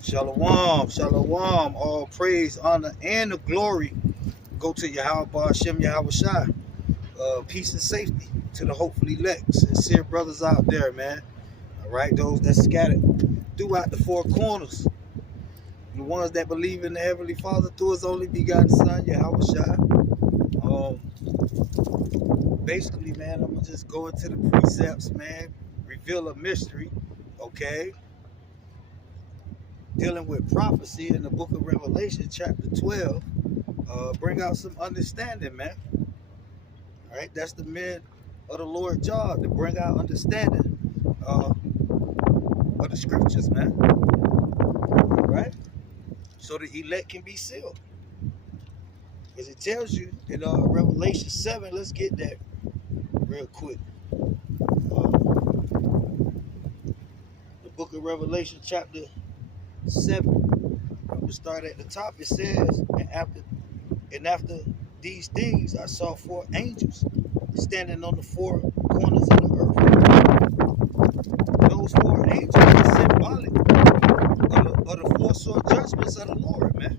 Shalom, shalom. All praise, honor, and the glory go to Yahweh Hashem Yahweh Shai. Peace and safety to the hopefully elect, sincere brothers out there, man. All right, those that scattered throughout the four corners, the ones that believe in the Heavenly Father through His only begotten Son, Yahweh Shai. Basically, man, I'm gonna just go into the precepts, man. Reveal a mystery, okay? Dealing with prophecy in the book of Revelation, chapter 12. Bring out some understanding, man. All right, that's the men of the Lord job, to bring out understanding of the scriptures, man. All right, so the elect can be sealed, as it tells you in Revelation 7. Let's get that real quick. The book of Revelation, chapter 7. I'm gonna start at the top. It says, and after these things, I saw four angels standing on the four corners of the earth. Those four angels are symbolic of the four sore judgments of the Lord, man.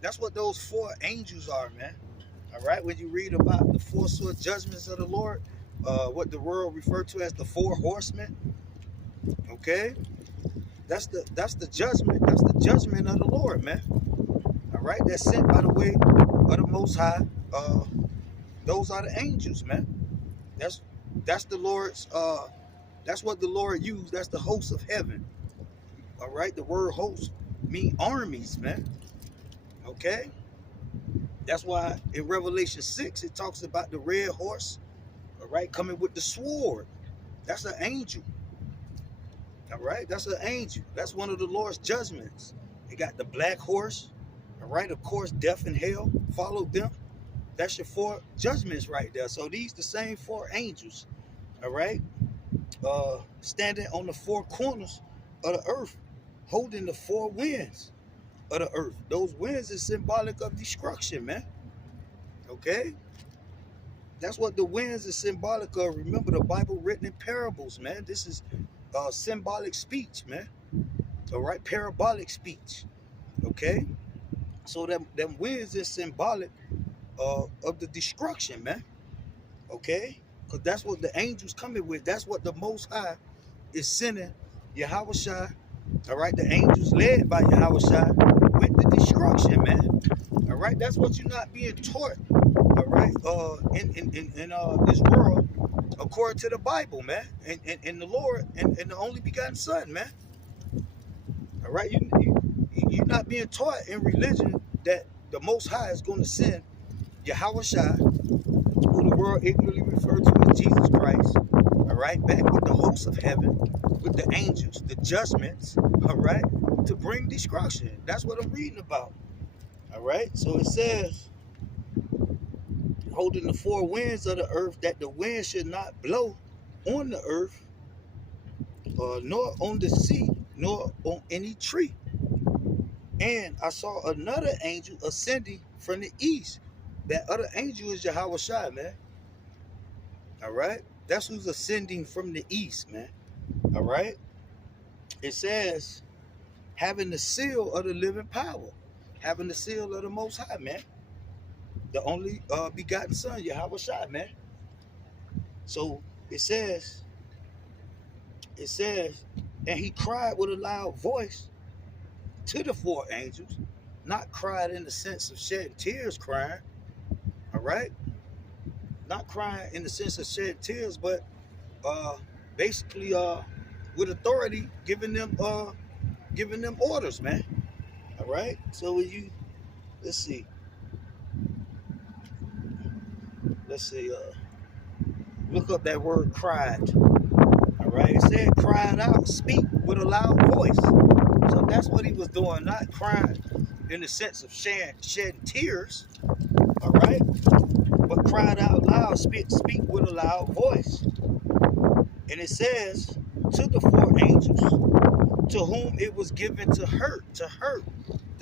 That's what those four angels are, man. All right, when you read about the four sore judgments of the Lord, what the world referred to as the four horsemen, okay, that's the judgment. That's the judgment of the Lord, man. All right, that's sent by the way of the Most High. Those are the angels, man. That's the Lord's. That's what the Lord used. That's the hosts of heaven. All right, the word host mean armies, man. Okay, that's why in Revelation 6 it talks about the red horse. All right, coming with the sword. That's an angel. All right, that's an angel. That's one of the Lord's judgments. They got the black horse. All right, of course, death and hell followed them. That's your four judgments right there. So these the same four angels. All right, standing on the four corners of the earth, holding the four winds of the earth. Those winds is symbolic of destruction, man. Okay, that's what the winds is symbolic of. Remember, the Bible written in parables, man. This is symbolic speech, man. All right, parabolic speech. Okay, so them winds is symbolic of the destruction, man. Okay, because that's what the angels coming with. That's what the Most High is sending Yahweh Shai. All right, the angels led by Yahweh Shai with the destruction, man. All right, that's what you're not being taught. All right, in this world, according to the Bible, man, and the Lord and the only begotten Son, man. All right, you're not being taught in religion that the Most High is going to send Yahweh Shai, who the world ignorantly referred to as Jesus Christ. All right, back with the hosts of heaven, with the angels, the judgments. All right, to bring destruction. That's what I'm reading about. All right, so it says, holding the four winds of the earth, that the wind should not blow on the earth, nor on the sea, nor on any tree. And I saw another angel ascending from the east. That other angel is Yahweh Shai, man. All right, that's who's ascending from the east, man. All right, it says, having the seal of the living power, having the seal of the Most High, man. The only begotten Son, Yahweh Shai, man. So it says, and he cried with a loud voice to the four angels, not cried in the sense of shedding tears, crying. All right, not crying in the sense of shedding tears, but basically with authority, giving them orders, man. All right, so when you let's see, look up that word cried. All right, it said cried out, speak with a loud voice. So that's what he was doing, not crying in the sense of shedding tears. All right, but cried out loud, speak with a loud voice. And it says, to the four angels, to whom it was given to hurt.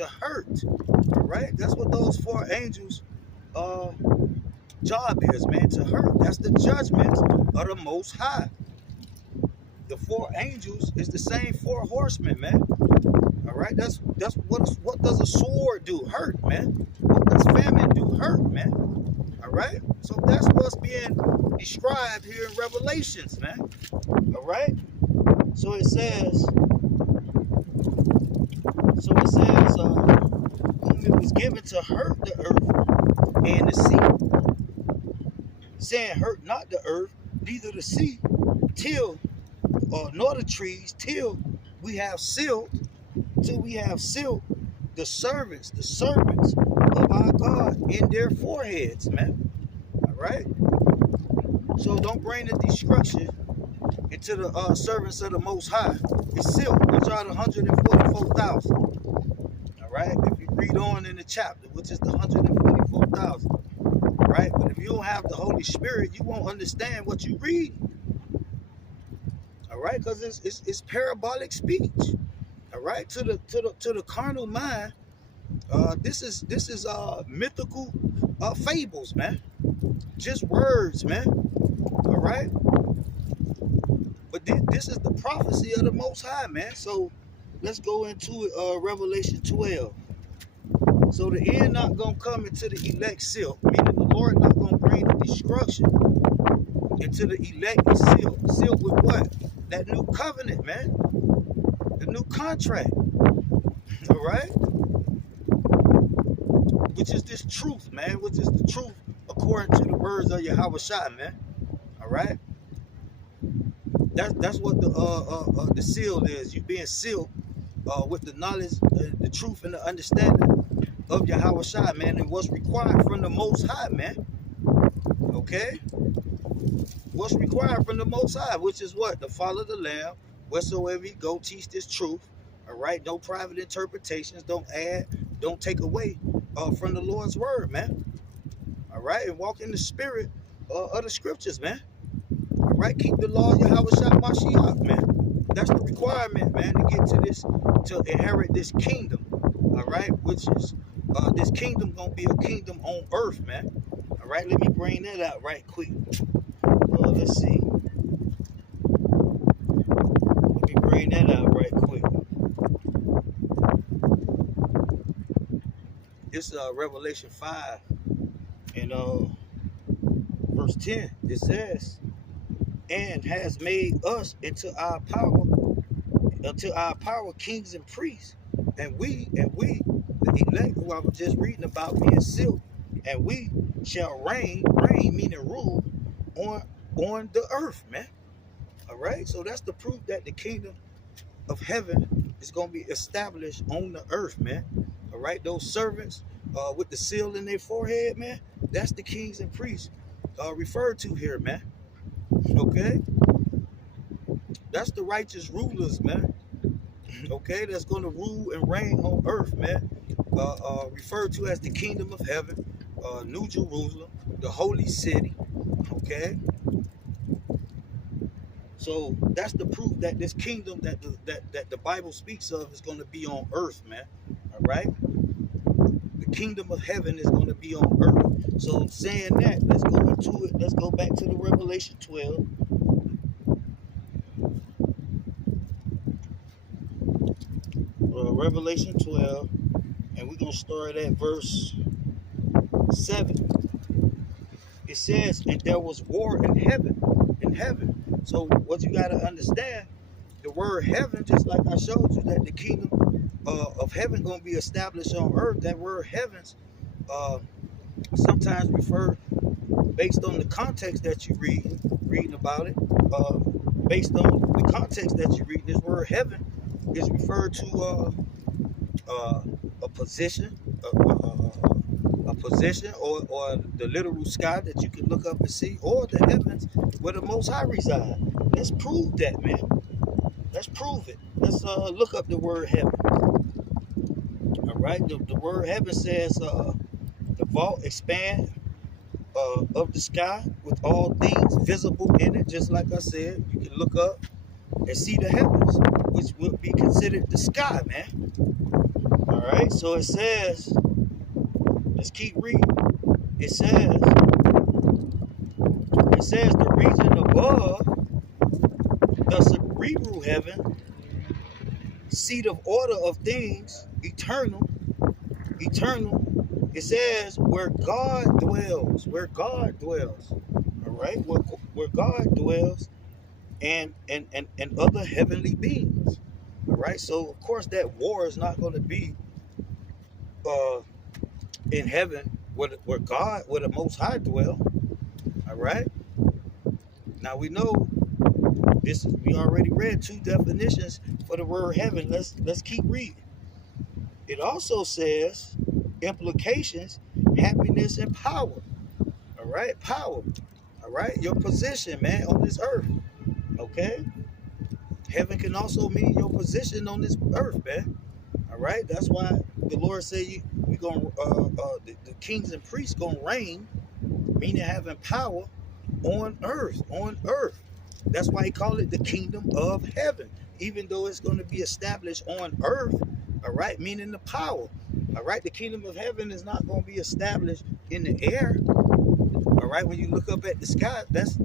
All right, that's what those four angels job is, man, to hurt. That's the judgment of the Most High. The four angels is the same four horsemen, man. All right. That's what does a sword do? Hurt, man. What does famine do? Hurt, man. All right. So that's what's being described here in Revelations, man. All right. So it says. Whom it was given to hurt the earth and the sea, saying, hurt not the earth, neither the sea, till nor the trees, till we have sealed the servants of our God in their foreheads, man. All right. So don't bring the destruction into the servants of the Most High. It's sealed. Which are the 144,000. All right. If you read on in the chapter, which is the 144,000. All right. But if you don't have the Holy Spirit, you won't understand what you read. All right, because it's parabolic speech. All right, to the carnal mind, this is mythical fables, man. Just words, man. All right, but this is the prophecy of the Most High, man. So let's go into it. Revelation 12. So the end not gonna come into the elect seal, meaning the Lord not gonna bring the destruction into the elect is sealed. Sealed with what? That new covenant, man. The new contract. All right? Which is this truth, man. Which is the truth according to the words of Yahweh Shai, man. All right? That's what the seal is. You being sealed with the knowledge, the truth, and the understanding of Yahweh Shai, man, and what's required from the Most High, man. Okay? What's required from the Most High, which is what? To follow the Lamb, wheresoever he go, teach this truth. All right? No private interpretations. Don't add, don't take away from the Lord's word, man. All right? And walk in the spirit of the scriptures, man. All right? Keep the law of Yahweh Shai Mashiach, man. That's the requirement, man, to get to this, to inherit this kingdom. All right? Which is, this kingdom gonna be a kingdom on earth, man. All right? Let me bring that out right quick. Let's see. Let me bring that out right quick. It's Revelation 5 and verse 10. It says, and has made us into our power kings and priests, and we the elect who I was just reading about being sealed, and we shall reign meaning rule on the earth, man. All right, so that's the proof that the kingdom of heaven is going to be established on the earth, man. All right, those servants with the seal in their forehead, man, that's the kings and priests referred to here, man. Okay, that's the righteous rulers, man. Okay, that's going to rule and reign on earth, man. Referred to as the kingdom of heaven, New Jerusalem, the holy city. Okay. So that's the proof that this kingdom that the Bible speaks of is going to be on earth, man. All right? The kingdom of heaven is going to be on earth. So saying that, let's go into it. Let's go back to the Revelation 12. Revelation 12, and we're going to start at verse 7. It says, and there was war in heaven. So what you got to understand, the word heaven, just like I showed you, that the kingdom of heaven going to be established on earth. That word heavens sometimes refer, based on the context that you reading about it, based on the context that you read, this word heaven is referred to a position, or the literal sky that you can look up and see, or the heavens where the Most High reside. Let's prove that, man. Let's prove it. Let's look up the word heaven. All right, the word heaven says the vault expand of the sky with all things visible in it. Just like I said, you can look up and see the heavens, which will be considered the sky, man. All right, so it says, let's keep reading. It says the region above the cerebral heaven seat of order of things, eternal. It says where God dwells. All right, where God dwells, and other heavenly beings. All right, so of course that war is not going to be in heaven where God, where the Most High dwell. All right. Now we know this. We already read 2 definitions for the word heaven. Let's keep reading. It also says implications, happiness, and power. All right, power. All right, your position, man, on this earth. Okay, heaven can also mean your position on this earth, man. All right, that's why the Lord said we gonna the kings and priests gonna reign, meaning having power on earth. That's why he called it the kingdom of heaven, even though it's going to be established on earth. All right, meaning the power. All right, the kingdom of heaven is not going to be established in the air. All right, when you look up at the sky, that's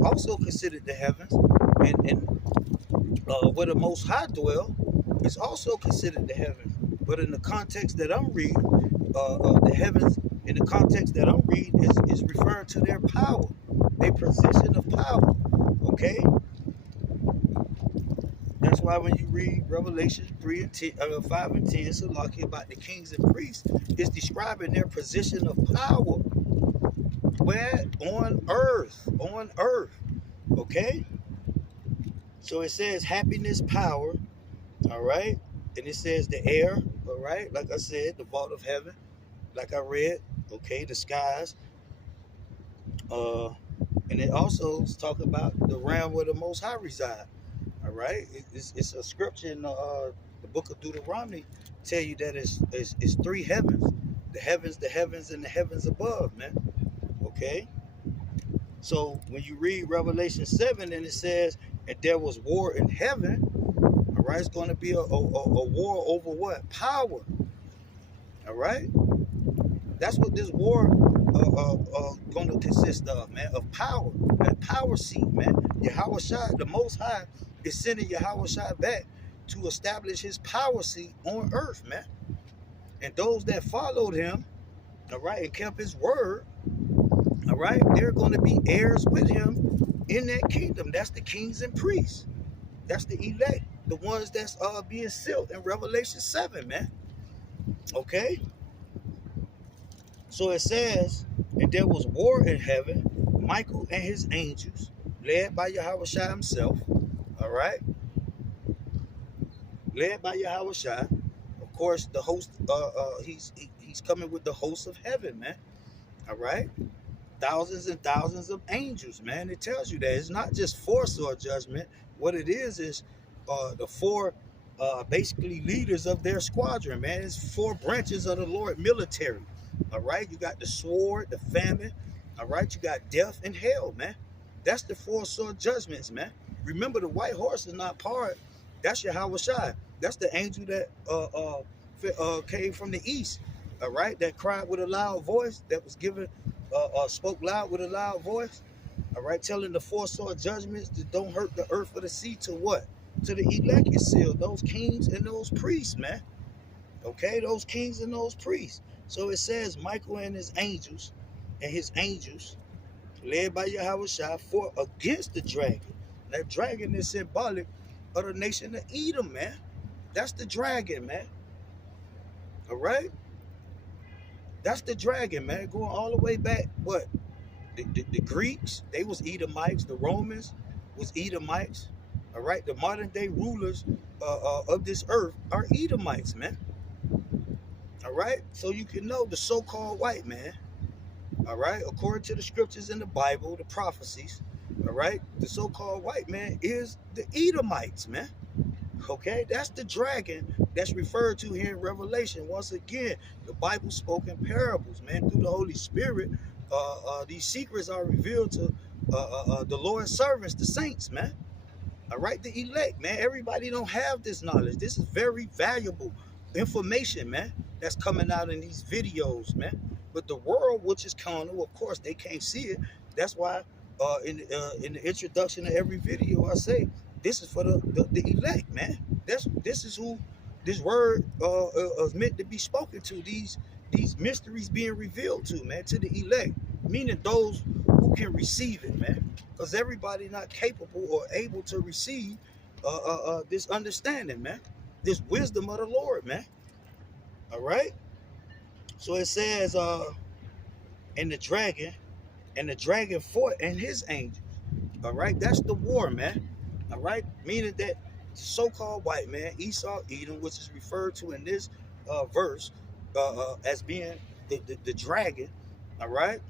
also considered the heavens, and where the Most High dwell is also considered the heavens. But in the context that I'm reading, the heavens in the context that I'm reading is referring to their power, their position of power. Okay, that's why when you read Revelation 3 and 10, 5 and 10, so like about the kings and priests, it's describing their position of power. Where? On earth. Okay, so it says happiness, power. All right, and it says the air. All right, like I said, the vault of heaven, like I read. Okay, the skies. And it also is talking about the realm where the Most High reside. All right, it's a scripture in the book of Deuteronomy tell you that it's 3 heavens, the heavens, and the heavens above, man. Okay, so when you read Revelation 7 and it says, and there was war in heaven, all right, it's going to be a war over what? Power. All right, that's what this war going to consist of, man, of power, that power seat, man. Yahweh Shai, the Most High, is sending Yahweh Shai back to establish his power seat on earth, man. And those that followed him, all right, and kept his word, all right, they're going to be heirs with him in that kingdom. That's the kings and priests. That's the elect, the ones that's being sealed in Revelation 7, man. Okay? So it says, and there was war in heaven, Michael and his angels, led by Yahweh Shai himself, all right? Led by Yahweh Shai. Of course, the host, he's coming with the hosts of heaven, man, all right? Thousands and thousands of angels, man. It tells you that. It's not just 4 sword judgment. What it is the 4 basically leaders of their squadron, man. It's 4 branches of the Lord military. All right, you got the sword, the famine. All right, you got death and hell, man. That's the 4 sword judgments, man. Remember, the white horse is not part. That's Yahweh Shai. That's the angel that came from the east. All right, that cried with a loud voice. That was given, spoke loud with a loud voice. All right, telling the 4 sword judgments that don't hurt the earth or the sea to what? To the elect is sealed. Those kings and those priests, man. Okay, those kings and those priests. So it says Michael and his angels, led by Yahweh Shai, fought against the dragon. That dragon is symbolic of the nation of Edom, man. That's the dragon, man. All right? That's the dragon, man. Going all the way back, what? The Greeks, they was Edomites. The Romans was Edomites. All right? The modern day rulers of this earth are Edomites, man. All right, so you can know the so-called white man, all right, according to the scriptures in the Bible, the prophecies, all right, the so-called white man is the Edomites, man. Okay, that's the dragon that's referred to here in Revelation. Once again, the Bible spoke in parables, man, through the Holy Spirit. These secrets are revealed to the Lord's servants, the saints, man. All right, the elect, man. Everybody don't have this knowledge. This is very valuable information, man, that's coming out in these videos, man. But the world, which is carnal, of course, they can't see it. That's why in the introduction of every video, I say this is for the elect, man. This is who this word is meant to be spoken to. These mysteries being revealed to, man, to the elect, meaning those who can receive it, man. Because everybody not capable or able to receive this understanding, man. This wisdom of the Lord, man. All right. So it says, and the dragon fought and his angels. All right, that's the war, man. All right, meaning that so-called white man, Esau, Edom, which is referred to in this verse as being the dragon. All right,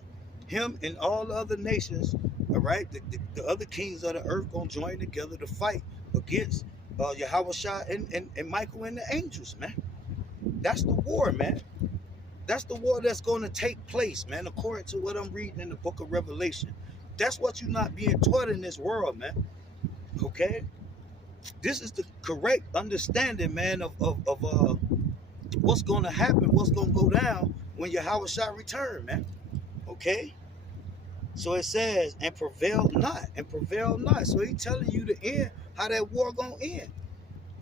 him and all the other nations. All right, the other kings of the earth gonna join together to fight against Yahweh and Michael and the angels, man. That's the war, man. That's the war that's going to take place, man, according to what I'm reading in the book of Revelation. That's what you're not being taught in this world, man. Okay? This is the correct understanding, man, of what's going to happen, what's going to go down when Yahweh shall return, man. Okay? So it says, and prevail not, and prevail not. So he's telling you the end, how that war going to end.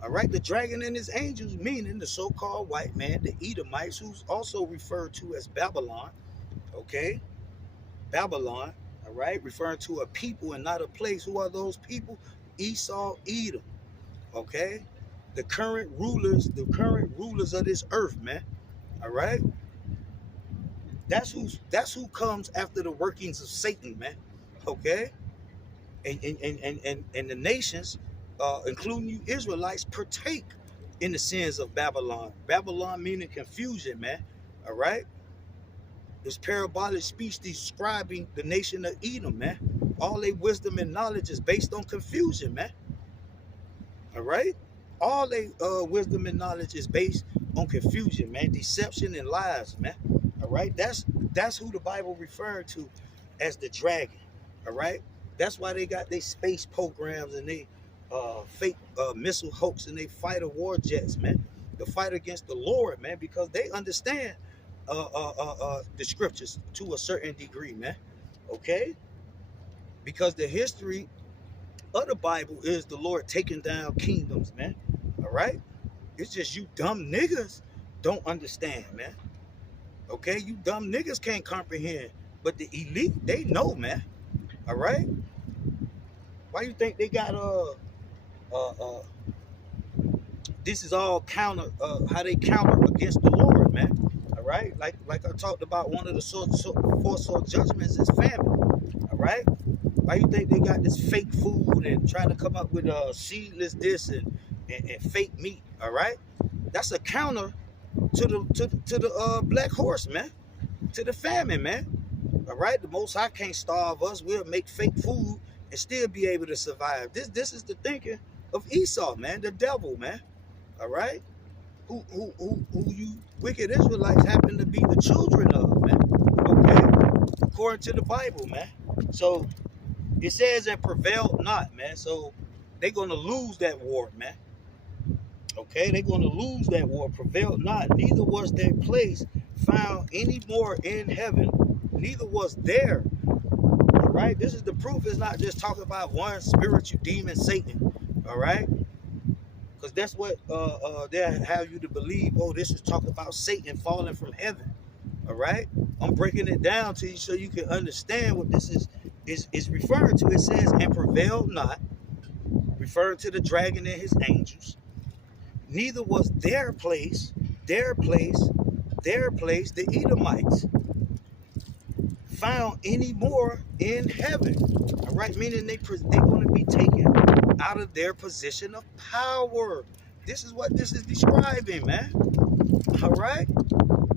All right, the dragon and his angels, meaning the so-called white man, the Edomites, who's also referred to as Babylon. Okay, Babylon. All right, referring to a people and not a place. Who are those people? Esau, Edom. Okay, the current rulers of this earth, man. All right, that's who comes after the workings of Satan, man. Okay, and the nations, including you Israelites, partake in the sins of Babylon. Babylon meaning confusion, man. All right? This parabolic speech describing the nation of Edom, man. All their wisdom and knowledge is based on confusion, man. All right? All their wisdom and knowledge is based on confusion, man. Deception and lies, man. All right? That's who the Bible referred to as the dragon. All right? That's why they got their space programs and they fake missile hoax and they fighter war jets, man. To fight against the Lord, man, because they understand the scriptures to a certain degree, man. Okay? Because the history of the Bible is the Lord taking down kingdoms, man. All right? It's just you dumb niggas don't understand, man. Okay? You dumb niggas can't comprehend. But the elite, they know, man. All right? Why you think they got this is all counter how they counter against the Lord, man. All right, like I talked about, one of the four sword judgments is famine. All right, why you think they got this fake food and trying to come up with seedless this and fake meat? All right, that's a counter to the black horse, man, to the famine, man. All right, the Most High can't starve us. We'll make fake food and still be able to survive. This is the thinking of Esau, man, the devil, man. All right, who you wicked Israelites happen to be the children of, man. Okay, according to the Bible, man. So it says and prevailed not, man. So they're gonna lose that war, man. Okay, they're gonna lose that war. Prevailed not, neither was their place found any more in heaven. Neither was there. All right, this is the proof. It's not just talking about one spiritual demon, Satan. All right, because that's what they have you to believe. Oh, this is talking about Satan falling from heaven. All right, I'm breaking it down to you so you can understand what this is referring to. It says, and prevailed not, referring to the dragon and his angels. Neither was their place, the Edomites, found any more in heaven. All right, meaning they're going to be taken out of their position of power. This is what this is describing, man. All right,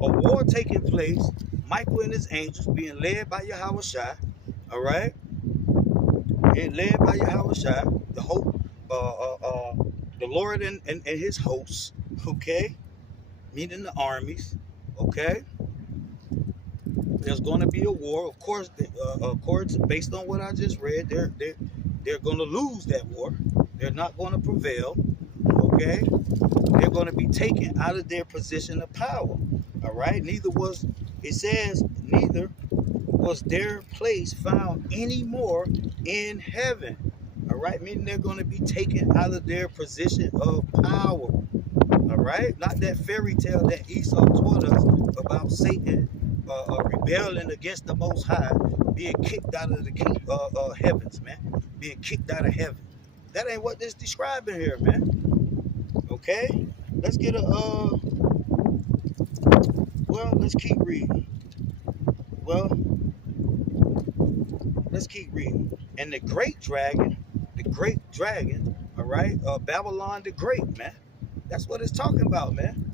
a war taking place, Michael and his angels being led by Yahweh Shai. All right, and led by Yahweh Shai, the hope, the Lord and his hosts. Okay, meaning the armies. Okay. There's going to be a war, of course. Based on what I just read, they're going to lose that war. They're not going to prevail. Okay, they're going to be taken out of their position of power. All right. Neither was their place found any more in heaven. All right, meaning they're going to be taken out of their position of power. All right, not that fairy tale that Esau taught us about Satan rebelling against the Most High, being kicked out of the heavens, man, being kicked out of heaven. That ain't what this describing here, man. Okay, let's get let's keep reading. Well, let's keep reading. And the great dragon, all right, Babylon the Great, man. That's what it's talking about, man.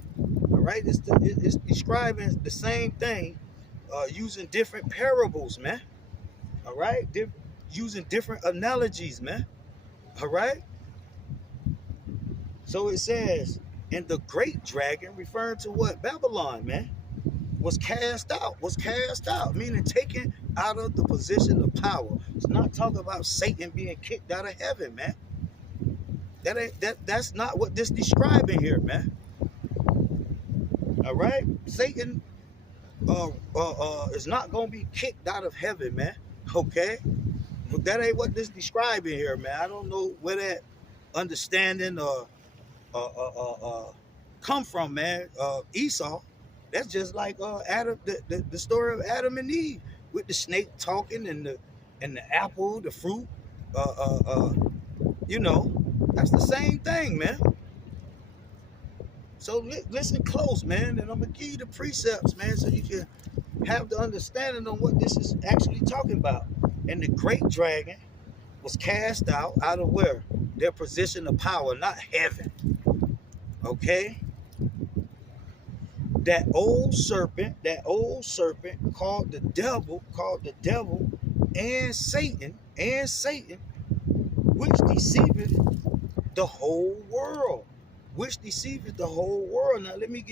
All right, it's describing the same thing, using different parables, man. All right, using different analogies, man. All right. So it says, and the great dragon, referring to what? Babylon, man, was cast out, meaning taken out of the position of power. It's not talking about Satan being kicked out of heaven, man. That's not what this describing here, man. All right, Satan is not gonna be kicked out of heaven, man. Okay, but that ain't what this describing here, man. I don't know where that understanding come from, man. Esau, that's just like Adam, the story of Adam and Eve with the snake talking and the apple, the fruit. You know, that's the same thing, man. So listen close, man, and I'm gonna give you the precepts, man, so you can have the understanding on what this is actually talking about. And the great dragon was cast out of where? Their position of power, not heaven. Okay? That old serpent called the devil, and Satan, which deceiveth the whole world. Now let me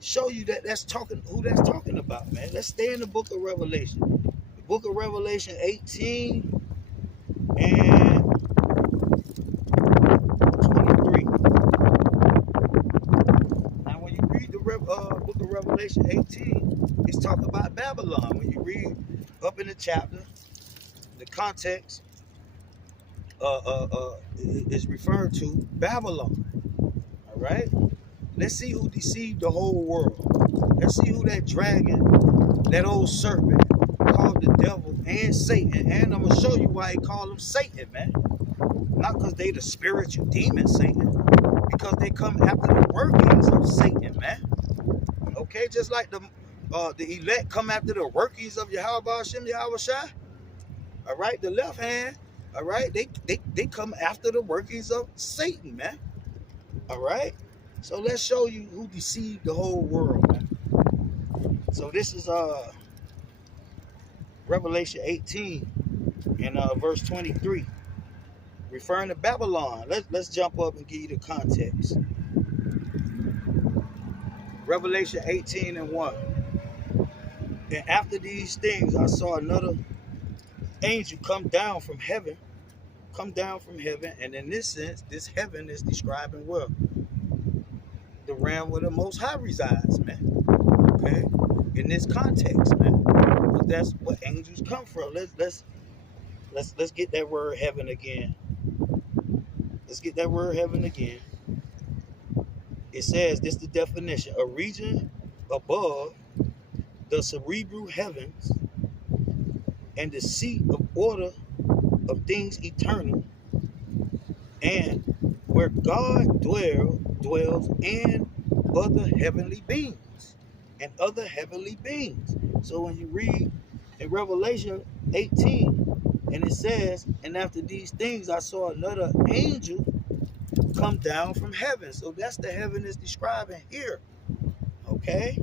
show you that's talking, who that's talking about, man. Let's stay in the book of Revelation. The book of Revelation 18 and 23. Now when you read the book of Revelation 18, it's talking about Babylon. When you read up in the chapter, the context is referred to Babylon. All right, let's see who deceived the whole world. Let's see who that dragon, that old serpent, called the devil and Satan. And I'm gonna show you why he called them Satan, man. Not because they the spiritual demon Satan, because they come after the workings of Satan, man. Okay, just like the elect come after the workings of Yahweh Shem Yahweh Shai. All right, the left hand. All right, they come after the workings of Satan, man. All right, so let's show you who deceived the whole world, man. So this is Revelation 18 and verse 23, referring to Babylon. Let's jump up and give you the context. Revelation 18 and 1. And after these things, I saw another angel come down from heaven, and in this sense, this heaven is describing what? The realm where the Most High resides, man. Okay, in this context, man, but that's what angels come from. Let's get that word heaven again. It says, this is the definition: a region above the cerebral heavens and the seat of order of things eternal, and where God dwells and other heavenly beings. So when you read in Revelation 18, and it says, and after these things I saw another angel come down from heaven. So that's the heaven is describing here. Okay?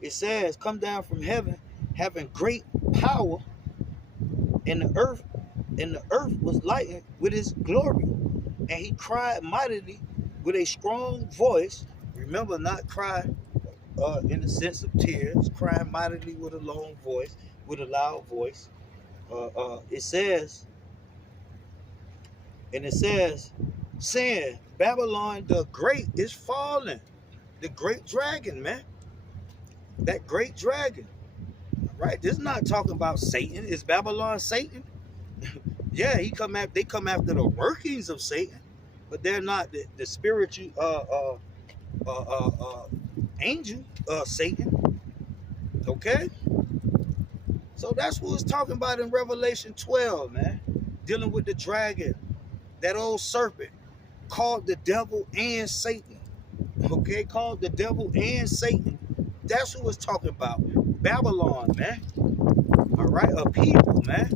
It says, come down from heaven, having great power, and the earth was lightened with his glory. And he cried mightily with a strong voice. Remember, not cry in the sense of tears, crying mightily with a long voice, with a loud voice. It says, saying, Babylon the Great is fallen. The great dragon, man. That great dragon. Right? This is not talking about Satan. Is Babylon Satan? Yeah, they come after the workings of Satan, but they're not the spiritual angel Satan. Okay, so that's what it's talking about in Revelation 12, man. Dealing with the dragon, that old serpent, called the devil and Satan. Okay, called the devil and Satan. That's who it's talking about. Babylon, man. All right, a people, man.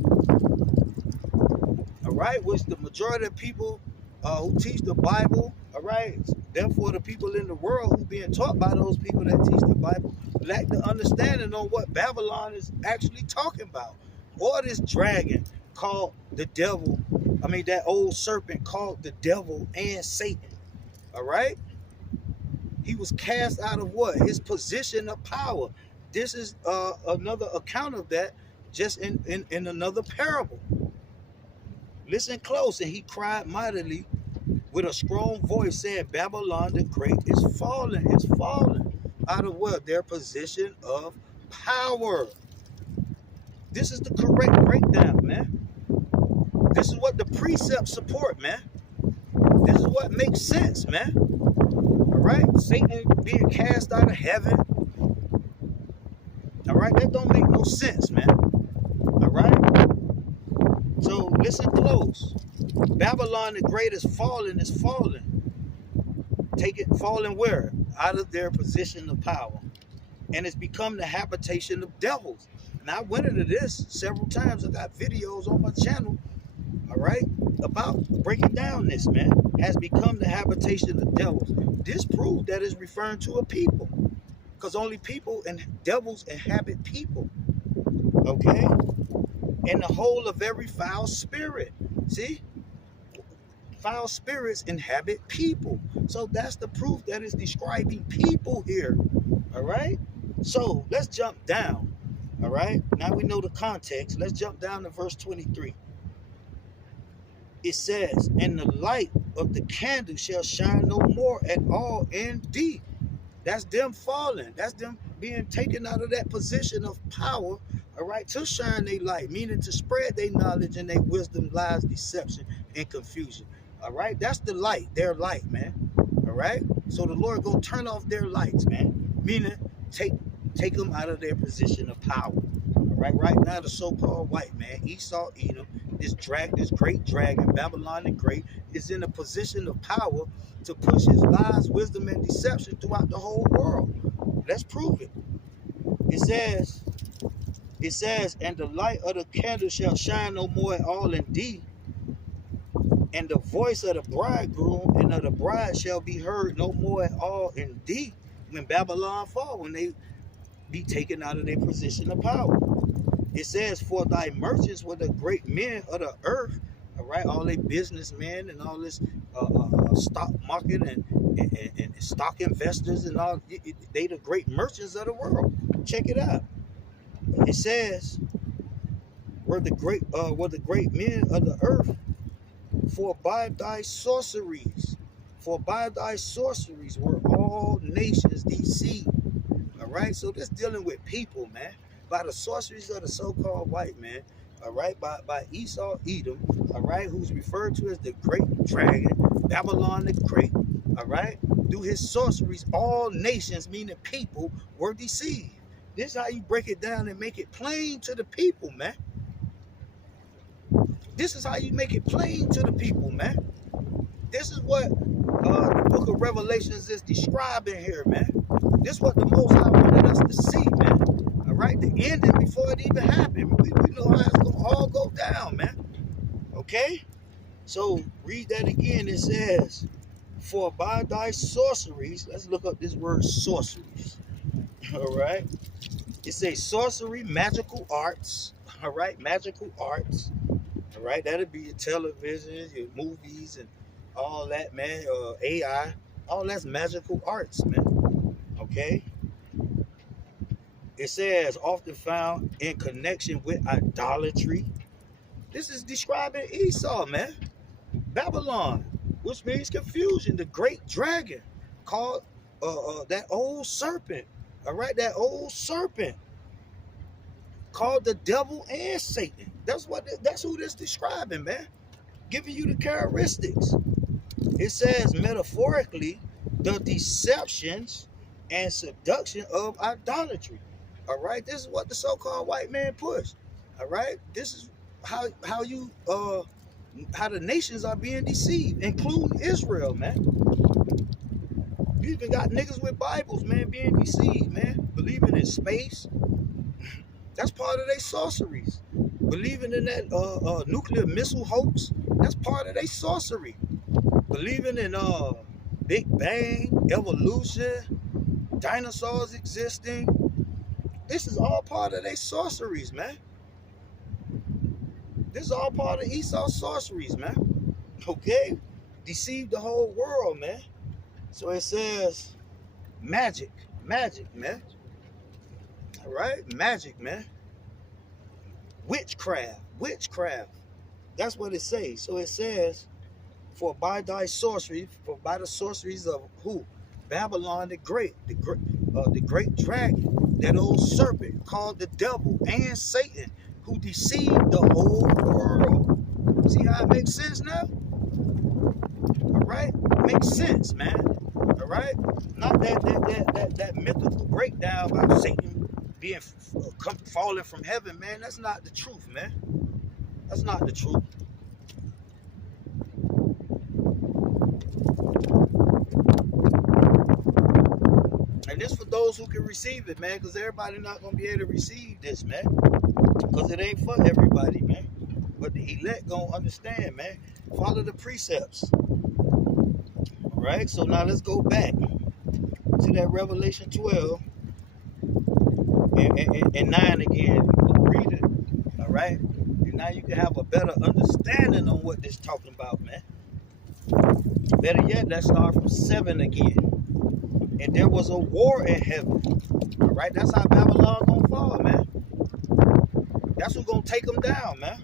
All right, which the majority of people who teach the Bible, all right, therefore the people in the world who being taught by those people that teach the Bible lack the understanding on what Babylon is actually talking about. Or this dragon called the devil, that old serpent called the devil and Satan. All right, he was cast out of what? His position of power. This is another account of that, just in another parable. Listen close. And he cried mightily with a strong voice, saying, Babylon the Great is fallen out of what? Their position of power. This is the correct breakdown, man. This is what the precepts support, man. This is what makes sense, man. All right? Satan being cast out of heaven. All right? That don't make no sense, man. All right? So listen close. Babylon the Great is fallen. Fallen where? Out of their position of power. And it's become the habitation of devils. And I went into this several times. I got videos on my channel, all right, about breaking down this, man. Has become the habitation of devils. This proves that it's referring to a people. Because only people and devils inhabit people. Okay? And the whole of every foul spirit. See? Foul spirits inhabit people. So that's the proof that it's describing people here. All right? So let's jump down. All right? Now we know the context. Let's jump down to verse 23. It says, and the light of the candle shall shine no more at all in thee. That's them falling. That's them being taken out of that position of power, all right, to shine their light, meaning to spread their knowledge and their wisdom, lies, deception, and confusion. All right? That's the light, their light, man. All right? So the Lord gonna turn off their lights, man. Meaning take them out of their position of power. All right? Right now, the so-called white man, Esau, Edom, this great dragon, Babylon the Great, is in a position of power to push his lies, wisdom, and deception throughout the whole world. Let's prove it. It says, and the light of the candle shall shine no more at all in thee, and the voice of the bridegroom and of the bride shall be heard no more at all in thee. When Babylon fall, when they be taken out of their position of power. It says, for thy merchants were the great men of the earth, all right, all they businessmen and all this stock market and stock investors and all, they the great merchants of the world. Check it out. It says, were the great men of the earth, for by thy sorceries were all nations deceived. All right, so this dealing with people, man, by the sorceries of the so-called white man. All right, by Esau, Edom, all right, who's referred to as the great dragon, Babylon the Great. All right, through his sorceries, all nations, meaning people, were deceived. This is how you break it down and make it plain to the people, man. This is how you make it plain to the people, man. This is what the book of Revelations is describing here, man. This is what the Most High wanted us to see, man. All right, the ending before it even happened. We know how it's going to all go down, man. Okay? So, read that again. It says, for by thy sorceries, let's look up this word sorceries. All right? It says sorcery, magical arts. All right? Magical arts. All right? That'll be your television, your movies, and all that, man. AI. All that's magical arts, man. Okay? It says often found in connection with idolatry. This is describing Esau, man. Babylon, which means confusion. The great dragon called that old serpent. All right, that old serpent called the devil and Satan. That's who this describing, man. Giving you the characteristics. It says metaphorically, the deceptions and seduction of idolatry. All right, this is what the so-called white man pushed. All right, this is how the nations are being deceived, including Israel, man. You even got niggas with Bibles, man, being deceived, man. Believing in space. That's part of their sorceries. Believing in that nuclear missile hoax. That's part of their sorcery. Believing in Big Bang, evolution, dinosaurs existing. This is all part of their sorceries, man. This is all part of Esau's sorceries, man. Okay? Deceive the whole world, man. So it says magic, man. All right? Magic, man. Witchcraft. That's what it says. So it says, for by thy sorcery, for by the sorceries of who? Babylon the great dragon, that old serpent called the devil and Satan, who deceived the whole world. See how it makes sense now? All right? Makes sense, man. All right? Not that mythical breakdown about Satan being falling from heaven, man. That's not the truth, man. That's not the truth. And this for those who can receive it, man, because everybody not going to be able to receive this, man. Because it ain't for everybody, man. But the elect going to understand, man. Follow the precepts. All right? So now let's go back to that Revelation 12 and 9 again. Read it. All right? And now you can have a better understanding on what this talking about, man. Better yet, let's start from 7 again. And there was a war in heaven. All right, that's how Babylon gonna fall, man. That's who's gonna take them down, man.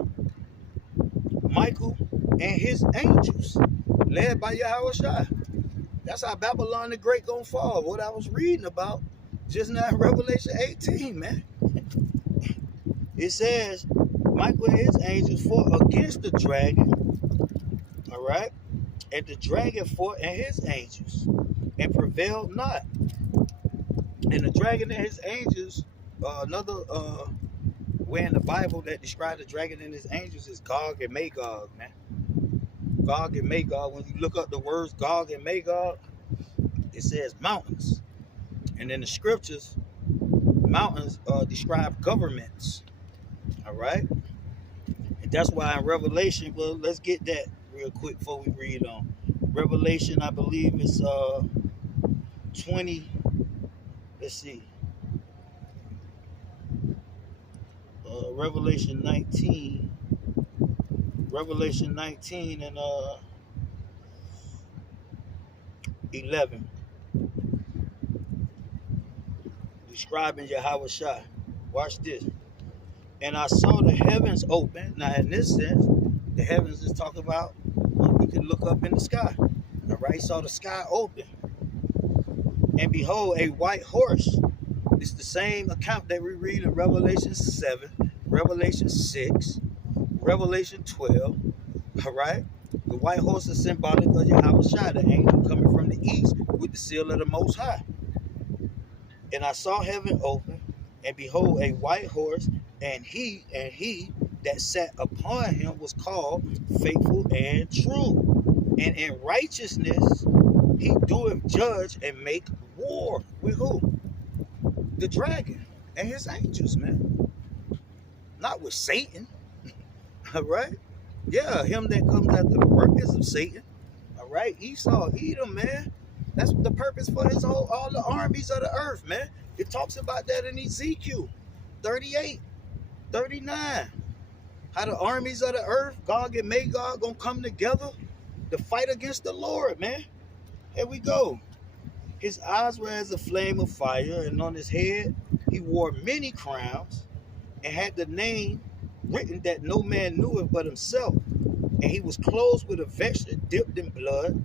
Michael and his angels, led by Yahushua. That's how Babylon the Great gonna fall. What I was reading about just now in Revelation 18, man. It says, Michael and his angels fought against the dragon. All right, and the dragon fought and his angels, and prevailed not. And the dragon and his angels, another way in the Bible that describes the dragon and his angels is Gog and Magog, man. Gog and Magog. When you look up the words Gog and Magog, it says mountains. And in the scriptures, mountains describe governments. All right? And that's why in Revelation, well, let's get that real quick before we read on. Revelation, I believe it's 20, let's see. Revelation 19 and 11. Describing Yahushua. Watch this. And I saw the heavens open. Now, in this sense, the heavens is talking about we can look up in the sky. All right, saw the sky open. And behold, a white horse. It's the same account that we read in Revelation 7, Revelation 6, Revelation 12. All right? The white horse is symbolic of Yahushua, the angel coming from the east with the seal of the Most High. And I saw heaven open, and behold, a white horse, and he that sat upon him was called Faithful and True. And in righteousness he doeth judge and make war. With who? The dragon and his angels, man. Not with Satan. All right? Yeah, him that comes after the workers of Satan. All right? Esau, Edom, man. That's the purpose for all the armies of the earth, man. It talks about that in Ezekiel 38, 39. How the armies of the earth, Gog and Magog, gonna come together to fight against the Lord, man. Here we go. His eyes were as a flame of fire, and on his head he wore many crowns, and had the name written that no man knew it but himself. And he was clothed with a vesture dipped in blood,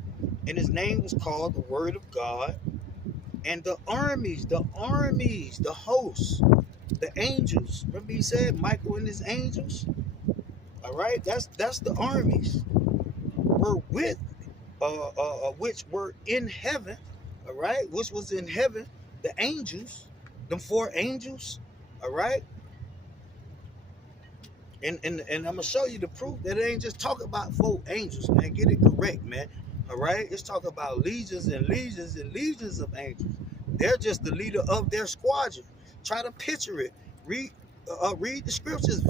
and his name was called the Word of God. And the armies, the hosts The angels. Remember he said Michael and his angels? All right, that's the armies. Were with which were in heaven, all right, which was in heaven, the angels, them four angels, all right. And I'm gonna show you the proof that it ain't just talk about four angels, man. Get it correct, man. All right, it's talking about legions and legions and legions of angels. They're just the leader of their squadron. Try to picture it. Read the scriptures.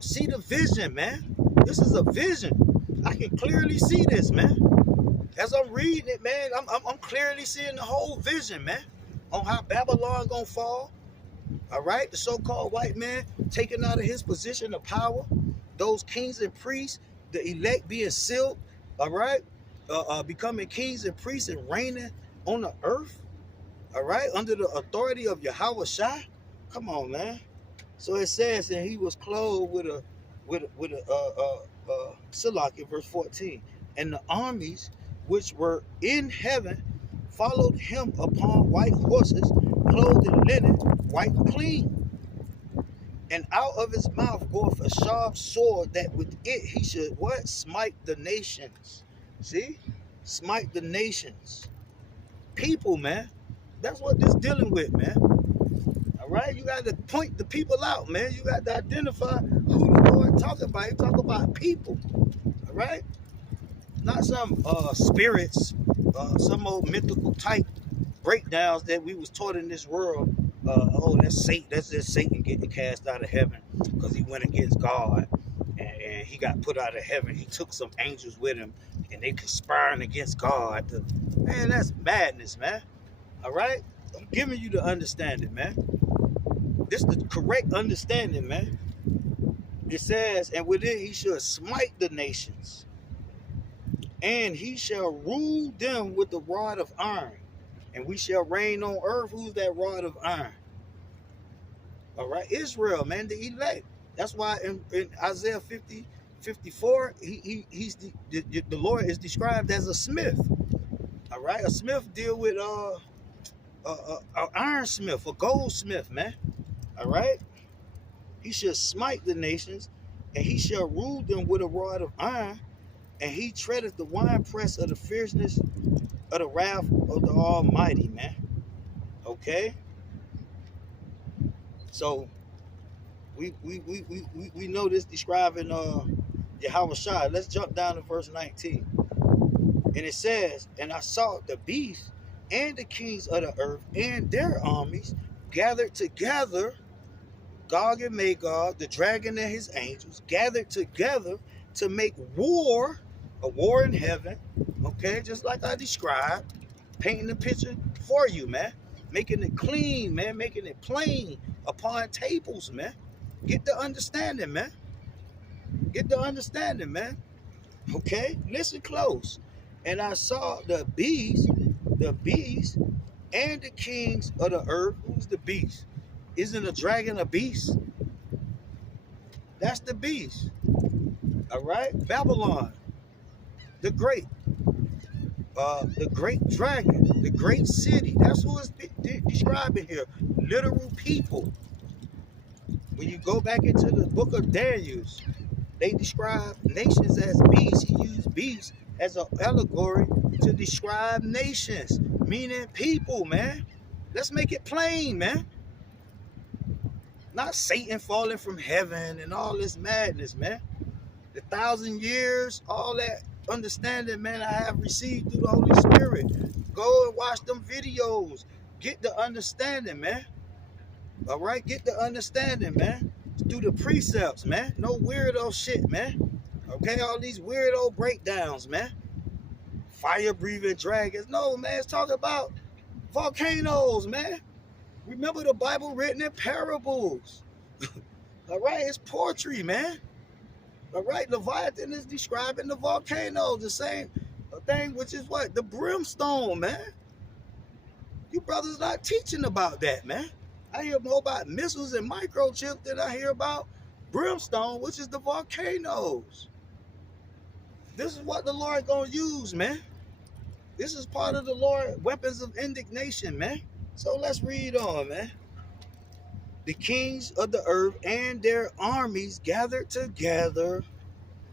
See the vision, man. This is a vision. I can clearly see this, man. As I'm reading it, man, I'm clearly seeing the whole vision, man, on how Babylon gonna fall. All right, the so-called white man taken out of his position of power, those kings and priests, the elect being sealed, all right, becoming kings and priests and reigning on the earth, all right, under the authority of Yahweh Shai. Come on, man. So it says, and he was clothed with a Silak in verse 14, and the armies which were in heaven followed him upon white horses, clothed in linen, white and clean. And out of his mouth goeth a sharp sword, that with it he should what? Smite the nations. See? Smite the nations. People, man. That's what this dealing with, man. All right? You got to point the people out, man. You got to identify who the Lord talking about. He talking about people. All right? Not some spirits, some old mythical type breakdowns that we was taught in this world. That's Satan. That's just Satan getting cast out of heaven because he went against God, and he got put out of heaven. He took some angels with him, and they conspiring against God. Man, that's madness, man. All right, I'm giving you the understanding, man. This is the correct understanding, man. It says, and with it he shall smite the nations, and he shall rule them with the rod of iron, and we shall reign on earth. Who's that rod of iron? All right, Israel, man, the elect. That's why in Isaiah 50:54, he's the Lord is described as a smith. All right, a smith deal with an ironsmith, a goldsmith, man. All right, he shall smite the nations, and he shall rule them with a rod of iron, and he treadeth the winepress of the fierceness of the wrath of the Almighty, man. Okay, so we know this describing Yahweh Shai. Let's jump down to verse 19, and it says, and I saw the beast and the kings of the earth and their armies gathered together, Gog and Magog, the dragon and his angels, gathered together to make war, a war in heaven. Okay, just like I described, painting the picture for you, man. Making it clean, man. Making it plain upon tables, man. Get the understanding, man. Get the understanding, man. Okay, listen close. And I saw the beast, and the kings of the earth. Who's the beast? Isn't a dragon a beast? That's the beast. All right, Babylon, the great dragon, the great city. That's who it's describing here. Literal people. When you go back into the book of Daniel, they describe nations as beasts. He used beasts as an allegory to describe nations, meaning people, man. Let's make it plain, man. Not Satan falling from heaven and all this madness, man. The 1,000 years, all that understanding, man, I have received through the Holy Spirit. Go and watch them videos. Get the understanding, man. All right, get the understanding, man. Through the precepts, man. No weirdo shit, man. Okay, all these weirdo breakdowns, man. Fire-breathing dragons. No, man, it's talking about volcanoes, man. Remember the Bible written in parables. All right, it's poetry, man. All right, Leviathan is describing the volcano, the same thing, which is what? The brimstone, man. You brothers not teaching about that, man. I hear more about missiles and microchips than I hear about brimstone, which is the volcanoes. This is what the Lord gonna use, man. This is part of the Lord weapons of indignation, man. So let's read on, man. the kings of the earth and their armies gathered together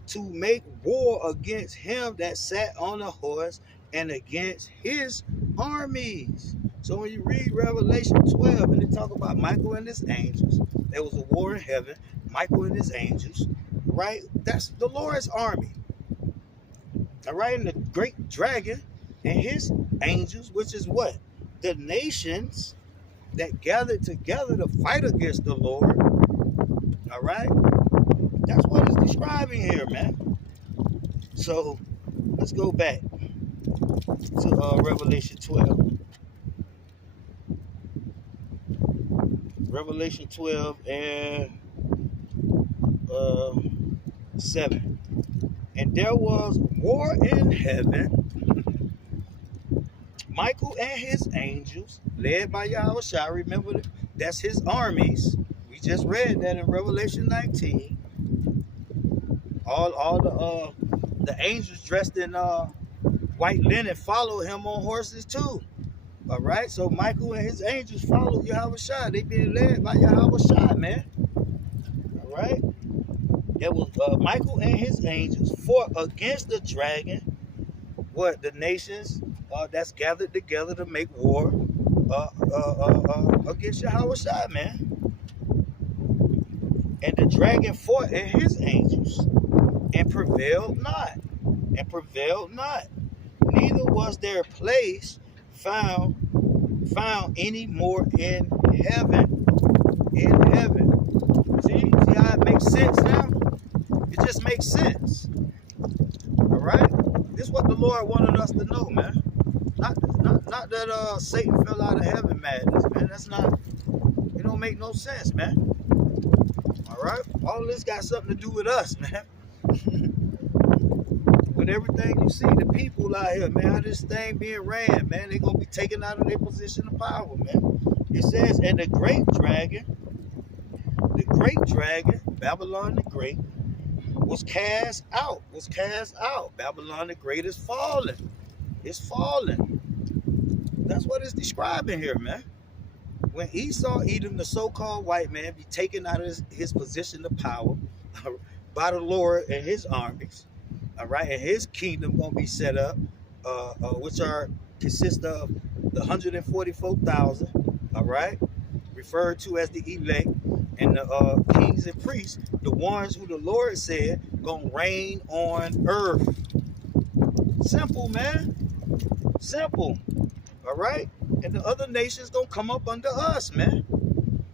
to make war against him that sat on a horse and against his armies. So when you read Revelation 12 and they talk about Michael and his angels, there was a war in heaven, Michael and his angels, right? That's the Lord's army. All right, and the great dragon and his angels, which is what? The nations that gathered together to fight against the Lord. All right, that's what it's describing here, man. So let's go back to Revelation 12. Revelation 12 and 7. And there was war in heaven. Michael and his angels, led by Yahushua. Remember, that's his armies. We just read that in Revelation 19. All the angels dressed in white linen follow him on horses too. All right, so Michael and his angels follow Yahushua. They being led by Yahushua, man. All right. It was Michael and his angels fought against the dragon. What? The nations that's gathered together to make war against Yahushua, man. And the dragon fought and his angels and prevailed not. And prevailed not. Neither was their place found any more in heaven. In heaven. See how it makes sense now? It just makes sense. All right? This is what the Lord wanted us to know, man. Not that Satan fell out of heaven madness, man. That's not, it don't make no sense, man. All right? All this got something to do with us, man. With everything you see, the people out here, man, how this thing being ran, man, they're going to be taken out of their position of power, man. It says, and the great dragon, Babylon the Great, was cast out. Babylon the Great is fallen. It's fallen. That's what it's describing here, man. When Esau, Edom, the so-called white man, be taken out of his position of power by the Lord and his armies, all right, and his kingdom gonna be set up, which consist of the 144,000, all right, referred to as the elect, and the kings and priests, the ones who the Lord said gonna reign on earth. Simple, man. Simple. All right? And the other nations gonna come up under us, man.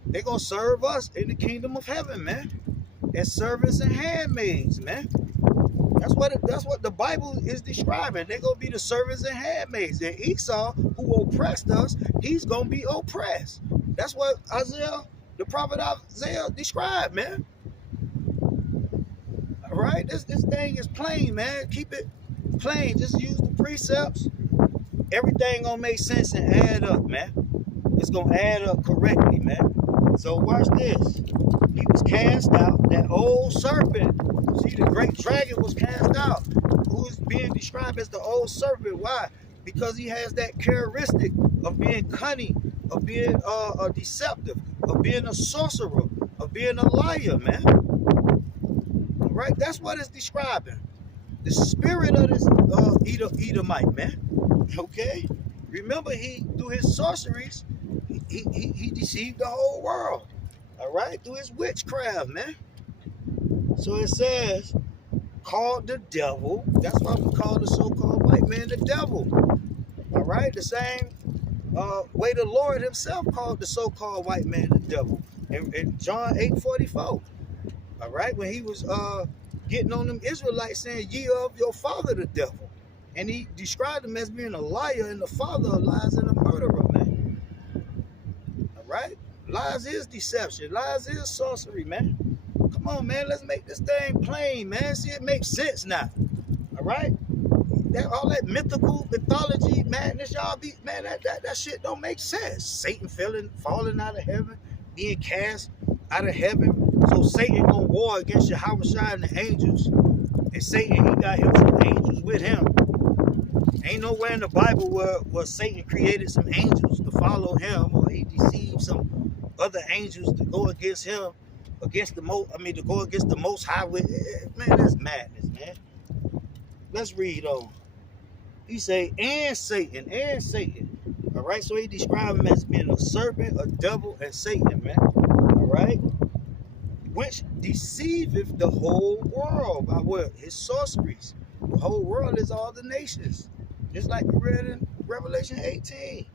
They gonna serve us in the kingdom of heaven, man. As servants and handmaids, man. That's what the Bible is describing. They're gonna be the servants and handmaids. And Esau, who oppressed us, he's gonna be oppressed. That's what the prophet Isaiah described, man. All right, this thing is plain, man. Keep it plain. Just use the precepts. Everything gonna make sense and add up, man. It's gonna add up correctly, man. So watch this. He was cast out. That old serpent. See, the great dragon was cast out. Who is being described as the old serpent? Why? Because he has that characteristic of being cunning, of being deceptive, of being a sorcerer, of being a liar, man. All right, that's what it's describing. The spirit of this Edomite, man. Okay? Remember, he through his sorceries, he deceived the whole world. All right? Through his witchcraft, man. So it says, called the devil. That's why we call the so-called white man the devil. All right? The same way the Lord himself called the so-called white man the devil. In John 8:44. All right? When he was getting on them Israelites saying, ye of your father the devil. And he described him as being a liar and the father of lies and a murderer, man. All right? Lies is deception. Lies is sorcery, man. Come on, man. Let's make this thing plain, man. See, it makes sense now. All right? All that mythology, madness, y'all be, man, that shit don't make sense. Satan falling out of heaven, being cast out of heaven. So Satan gonna war against Yahushua and the angels. And Satan, he got him some angels with him. Ain't nowhere in the Bible where Satan created some angels to follow him, or he deceived some other angels to go against him, against the to go against the Most High. Man, that's madness, man. Let's read on. He say, and Satan. All right, so he described him as being a serpent, a devil, and Satan, man. All right, which deceiveth the whole world by what? His sorceries. The whole world is all the nations, just like we read in Revelation 18.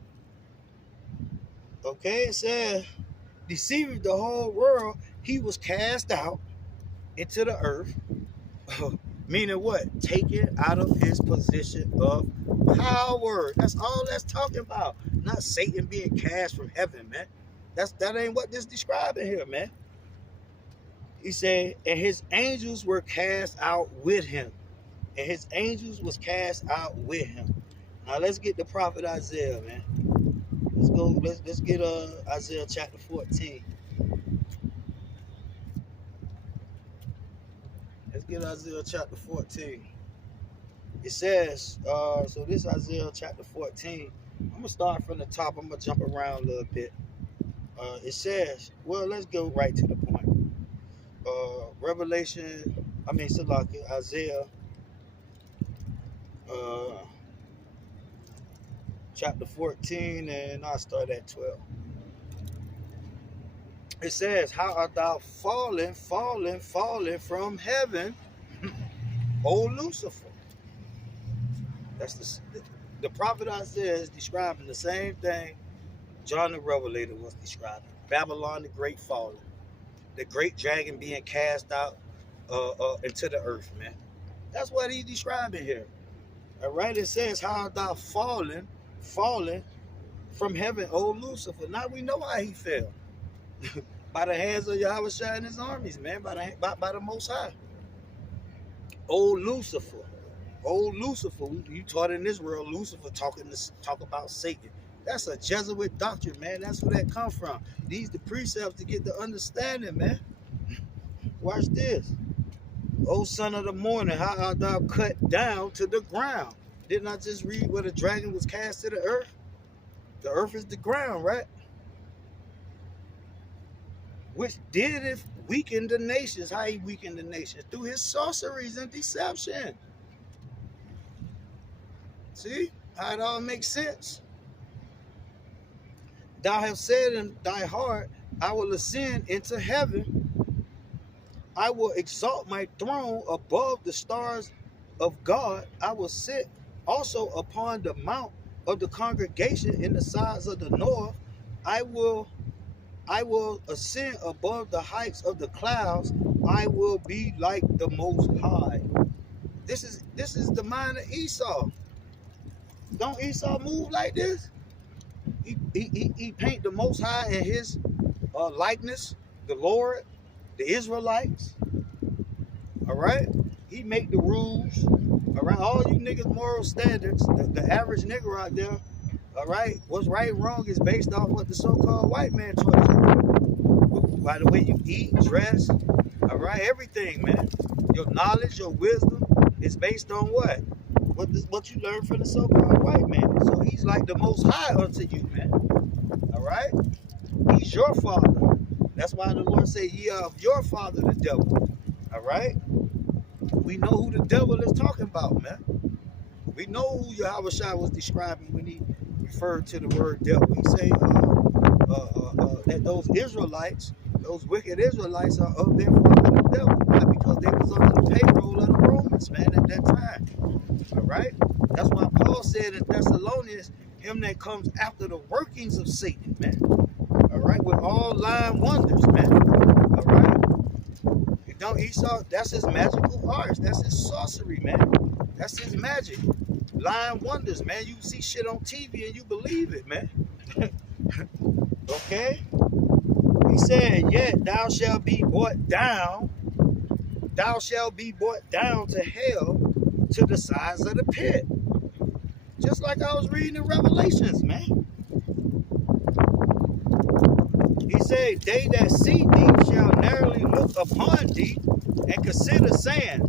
Okay, it says, deceiving the whole world, he was cast out into the earth, meaning what? Taken out of his position of power. That's all that's talking about. Not Satan being cast from heaven, man. That ain't what this describing here, man. He said, and his angels were cast out with him. And his angels was cast out with him. Now let's get the prophet Isaiah, man. Let's go. Let's get Isaiah chapter 14. Let's get Isaiah chapter 14. It says, so this Isaiah chapter 14. I'm gonna start from the top. I'm gonna jump around a little bit. It says, well, let's go right to the point. Isaiah chapter 14, and I'll start at 12. It says, how art thou fallen from heaven, O Lucifer? That's the prophet Isaiah is describing the same thing John the Revelator was describing. Babylon the great fallen. The great dragon being cast out into the earth, man. That's what he's describing here. All right, it says, how art thou fallen from heaven, O Lucifer. Now we know how he fell. By the hands of Yahweh and his armies, man. By the Most High. O Lucifer. You taught in this world, Lucifer talk about Satan. That's a Jesuit doctrine, man. That's where that come from. These the precepts to get the understanding, man. Watch this. O son of the morning, how art thou cut down to the ground? Didn't I just read where the dragon was cast to the earth? The earth is the ground, right? Which did weaken the nations. How he weakened the nations? Through his sorceries and deception. See how it all makes sense? Thou hast said in thy heart, I will ascend into heaven. I will exalt my throne above the stars of God. I will sit also upon the mount of the congregation in the sides of the north. I will ascend above the heights of the clouds. I will be like the Most High. This is the mind of Esau. Don't Esau move like this? He paint the Most High in his likeness, the Lord, the Israelites. All right, he make the rules. All right, all you niggas' moral standards, the average nigger out there. All right, what's right and wrong is based off what the so-called white man taught you. By the way you eat, dress, all right, everything, man. Your knowledge, your wisdom is based on what? What you learned from the so-called white man. So he's like the Most High unto you, man. All right? He's your father. That's why the Lord said, ye are of your father, the devil. All right? We know who the devil is talking about, man. We know who Yahweh Shai was describing when he referred to the word devil. He say that those Israelites, those wicked Israelites are of their father, the devil. Why? Because they was under the payroll of the Romans, man, at that time. All right? That's why Paul said in Thessalonians, him that comes after the workings of Satan, man. All right? With all lying wonders, man. All right? You know, Esau, that's his magical arts. That's his sorcery, man. That's his magic. Lying wonders, man. You see shit on TV and you believe it, man. Okay? He said, yet thou shalt be brought down. Thou shalt be brought down to hell, to the sides of the pit. Just like I was reading in Revelations, man. He said, they that see thee shall narrowly look upon thee and consider saying,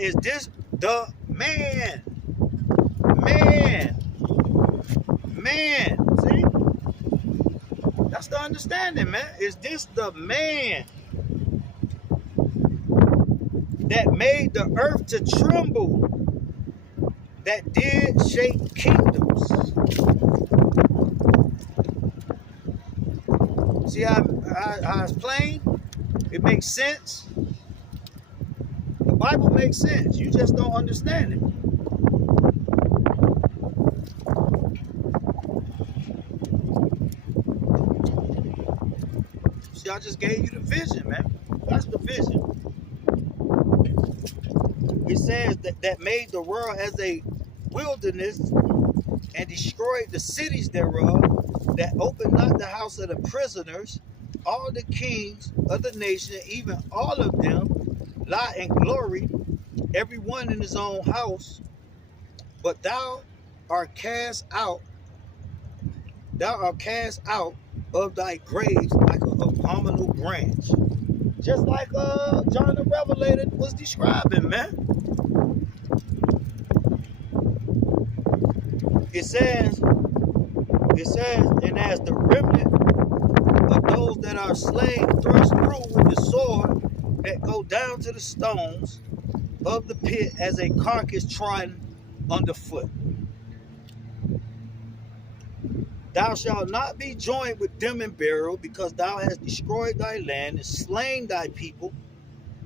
is this the man? Man. See? understanding, man. Is this the man that made the earth to tremble, that did shake kingdoms? See how it's plain? It makes sense. The Bible makes sense. You just don't understand it. See, I just gave you the vision, man. That's the vision. It says that made the world as a wilderness and destroyed the cities thereof, that opened not the house of the prisoners. All the kings of the nation, even all of them, lie in glory, every one in his own house. But thou art cast out of thy graves like an abominable branch. Just like John the Revelator was describing, man. It says, and as the remnant of those that are slain thrust through with the sword, that go down to the stones of the pit as a carcass trodden underfoot. Thou shalt not be joined with them in burial, because thou hast destroyed thy land and slain thy people.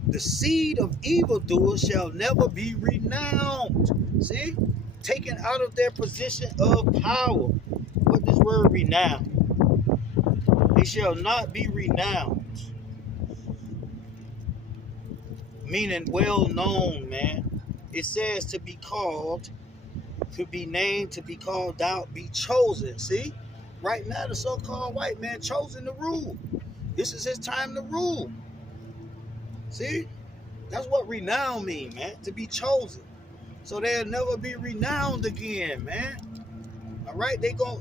The seed of evildoers shall never be renowned. See? Taken out of their position of power. What this word renowned? They shall not be renowned. Meaning well known, man. It says to be called, to be named, to be called out, be chosen. See? Right now the so-called white man chosen to rule. This is his time to rule. See? That's what renown mean, man. To be chosen. So they'll never be renowned again, man. All right? They gonna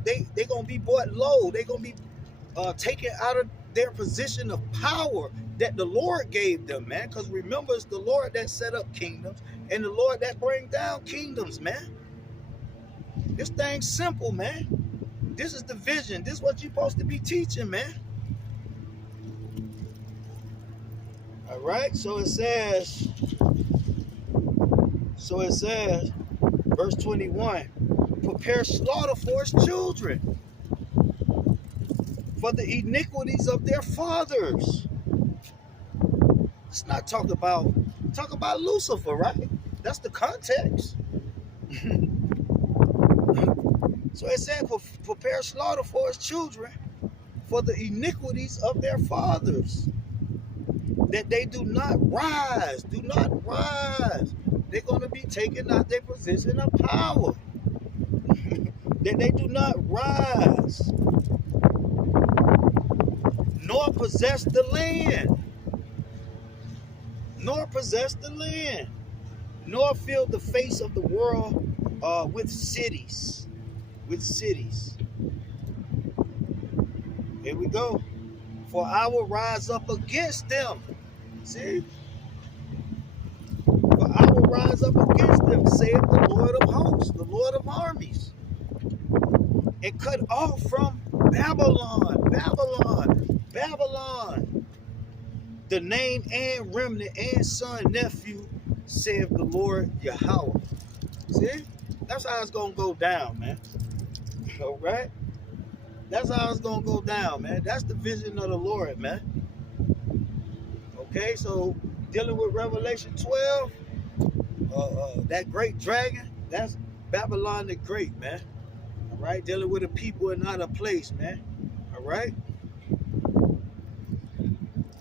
be brought low. They gonna be taken out of their position of power that the Lord gave them, man. Because remember, it's the Lord that set up kingdoms and the Lord that bring down kingdoms, man. This thing's simple, man. This is the vision. This is what you're supposed to be teaching, man. All right, so it says, verse 21, prepare slaughter for his children, for the iniquities of their fathers. It's not talk about Lucifer, right? That's the context. So it said, prepare slaughter for his children, for the iniquities of their fathers, that they do not rise. Do not rise. They're going to be taken out their position of power. That they do not rise, nor possess the land, nor fill the face of the world with cities. Here we go. For I will rise up against them. See? For I will rise up against them, saith the Lord of hosts, the Lord of armies, and cut off from Babylon, the name and remnant and son, nephew, saith the Lord Yahweh. See? That's how it's going to go down, man. All right? That's how it's going to go down, man. That's the vision of the Lord, man. Okay, so dealing with Revelation 12, that great dragon, that's Babylon the Great, man. All right, dealing with a people and not a place, man. All right.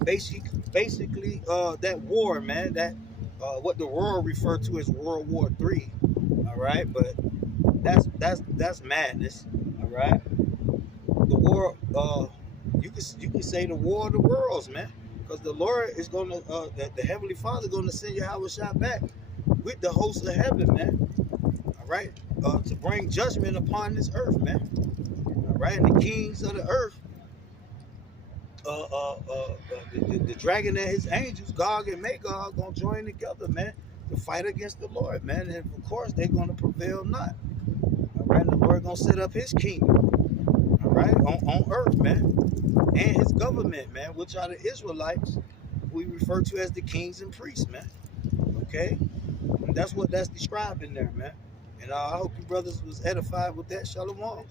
Basically, that war, man, that what the world referred to as World War III. All right, but that's madness. All right. The war, you can say the war of the worlds, man, because the Lord is gonna, the Heavenly Father is gonna send Yahweh shot back with the hosts of heaven, man. All right, to bring judgment upon this earth, man. All right, and the kings of the earth, the dragon and his angels, Gog and Magog, gonna join together, man, to fight against the Lord, man. And of course, they're gonna prevail not. All right, and the Lord gonna set up his kingdom. All right? On earth, man. And his government, man, which are the Israelites, we refer to as the kings and priests, man. Okay? And that's what that's describing there, man. And I hope you brothers was edified with that. Shalom.